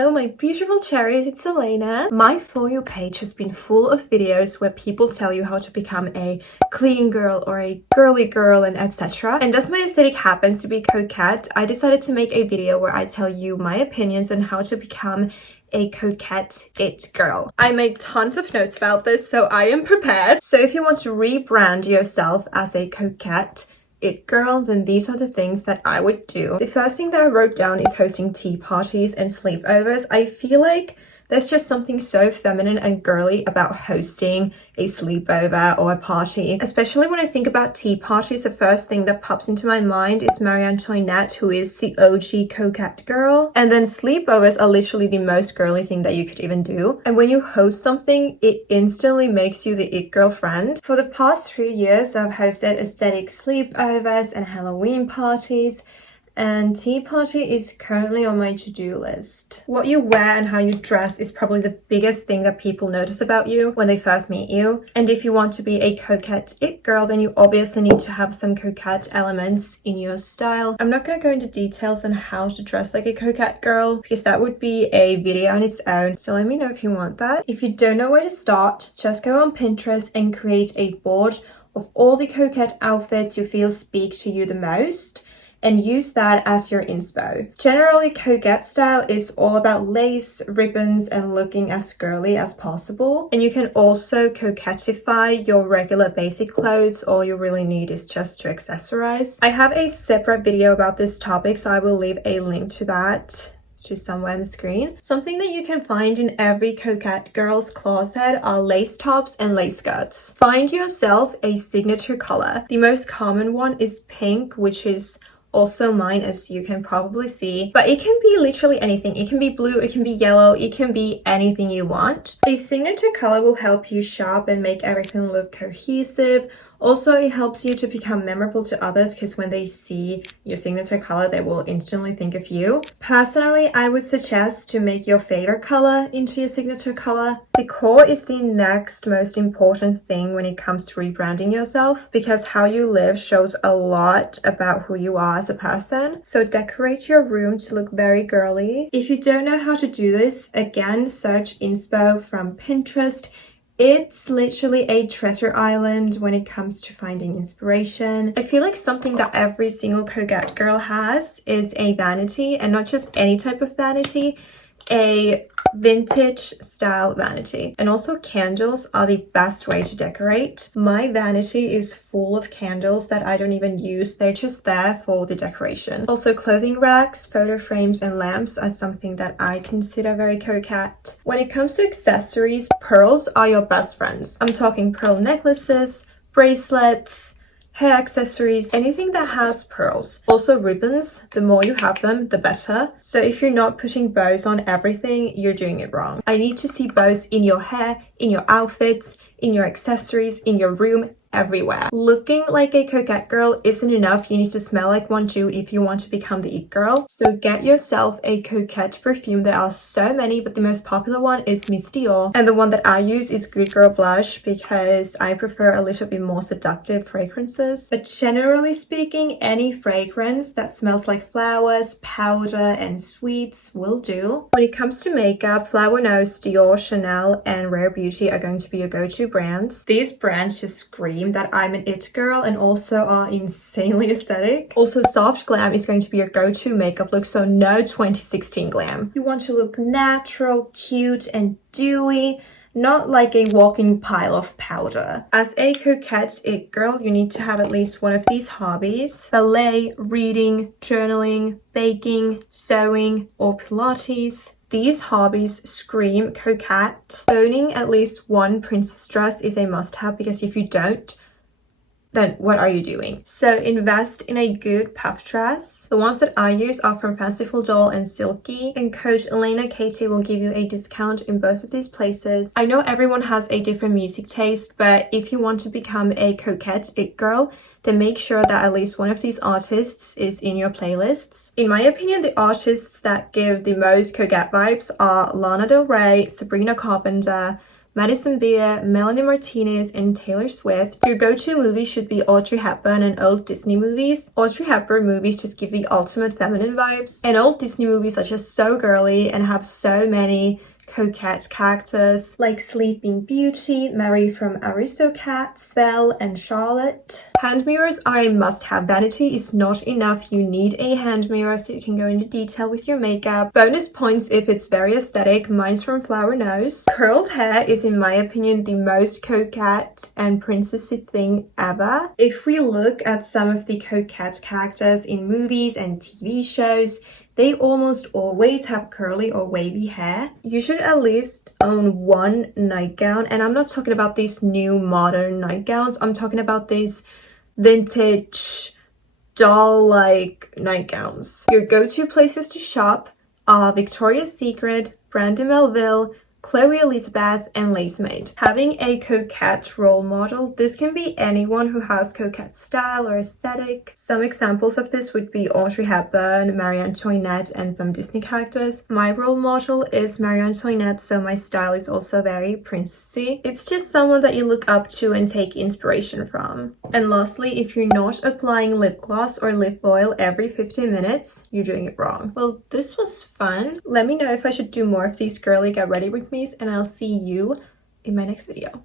Hello my beautiful cherries, it's Elena. My For You page has been full of videos where people tell you how to become a clean girl or a girly girl and etc. And as my aesthetic happens to be coquette, I decided to make a video where I tell you my opinions on how to become a coquette it girl. I made tons of notes about this, so I am prepared. So if you want to rebrand yourself as a coquette it girl, then these are the things that I would do. The first thing that I wrote down is hosting tea parties and sleepovers. I feel like there's just something so feminine and girly about hosting a sleepover or a party. Especially when I think about tea parties, the first thing that pops into my mind is Marie Antoinette, who is the OG coquette girl. And then sleepovers are literally the most girly thing that you could even do. And when you host something, it instantly makes you the it girl friend. For the past 3 years, I've hosted aesthetic sleepovers and Halloween parties. And tea party is currently on my to-do list. What you wear and how you dress is probably the biggest thing that people notice about you when they first meet you. And if you want to be a coquette it girl, then you obviously need to have some coquette elements in your style. I'm not going to go into details on how to dress like a coquette girl because that would be a video on its own. So let me know if you want that. If you don't know where to start, just go on Pinterest and create a board of all the coquette outfits you feel speak to you the most, and use that as your inspo. Generally, coquette style is all about lace, ribbons, and looking as girly as possible. And you can also coquettify your regular basic clothes. All you really need is just to accessorize. I have a separate video about this topic, so I will leave a link to that to somewhere on the screen. Something that you can find in every coquette girl's closet are lace tops and lace skirts. Find yourself a signature color. The most common one is pink, which is also mine, as you can probably see, but it can be literally anything. It can be blue, it can be yellow, it can be anything you want. A signature color will help you shop and make everything look cohesive. Also, it helps you to become memorable to others because when they see your signature color, they will instantly think of you. Personally, I would suggest to make your favorite color into your signature color. Decor is the next most important thing when it comes to rebranding yourself because how you live shows a lot about who you are as a person. So decorate your room to look very girly. If you don't know how to do this, again, search inspo from Pinterest. It's literally a treasure island when it comes to finding inspiration. I feel like something that every single coquette girl has is a vanity, and not just any type of vanity, a vintage style vanity. And also candles are the best way to decorate. My vanity is full of candles that I don't even use. They're just there for the decoration. Also clothing racks, photo frames, and lamps are something that I consider very coquette. When it comes to accessories, pearls are your best friends. I'm talking pearl necklaces, bracelets, hair accessories, anything that has pearls. Also ribbons, the more you have them, the better. So if you're not putting bows on everything, you're doing it wrong. I need to see bows in your hair, in your outfits, in your accessories, in your room, everywhere. Looking like a coquette girl isn't enough. You need to smell like one too if you want to become the it girl. So get yourself a coquette perfume. There are so many, but the most popular one is Miss Dior. And the one that I use is Good Girl Blush because I prefer a little bit more seductive fragrances. But generally speaking, any fragrance that smells like flowers, powder, and sweets will do. When it comes to makeup, Flower Nose, Dior, Chanel, and Rare Beauty are going to be your go-to brands. These brands just scream that I'm an it girl and also are insanely aesthetic. Also, soft glam is going to be your go-to makeup look, so no 2016 glam. You want to look natural, cute, and dewy, not like a walking pile of powder. As a coquette it girl, you need to have at least one of these hobbies: ballet, reading, journaling, baking, sewing, or Pilates. These hobbies scream coquette. Owning at least one princess dress is a must-have because if you don't, then what are you doing? So invest in a good puff dress. The ones that I use are from Fanciful Doll and Selkie, and code ELENAKATEY will give you a discount in both of these places. I know everyone has a different music taste, but if you want to become a coquette it girl, then make sure that at least one of these artists is in your playlists. In my opinion, the artists that give the most coquette vibes are Lana Del Rey, Sabrina Carpenter, Madison Beer, Melanie Martinez, and Taylor Swift. Your go-to movie should be Audrey Hepburn and old Disney movies. Audrey Hepburn movies just give the ultimate feminine vibes, and old Disney movies are just so girly and have so many coquette characters like Sleeping Beauty, Mary from Aristocats, Belle, and Charlotte. Hand mirrors are a must-have. Vanity is not enough. You need a hand mirror so you can go into detail with your makeup. Bonus points if it's very aesthetic. Mine's from Flower Nose. Curled hair is, in my opinion, the most coquette and princessy thing ever. If we look at some of the coquette characters in movies and TV shows, they almost always have curly or wavy hair. You should at least own one nightgown, and I'm not talking about these new modern nightgowns. I'm talking about these vintage doll-like nightgowns. Your go-to places to shop are Victoria's Secret, Brandy Melville, Chloe Elizabeth, and Lace Mate. Having a coquette role model, this can be anyone who has coquette style or aesthetic. Some examples of this would be Audrey Hepburn, Marie Antoinette, and some Disney characters. My role model is Marie Antoinette, so my style is also very princessy. It's just someone that you look up to and take inspiration from. And lastly, if you're not applying lip gloss or lip oil every 15 minutes, you're doing it wrong. Well, this was fun. Let me know if I should do more of these girly get ready with me, and I'll see you in my next video.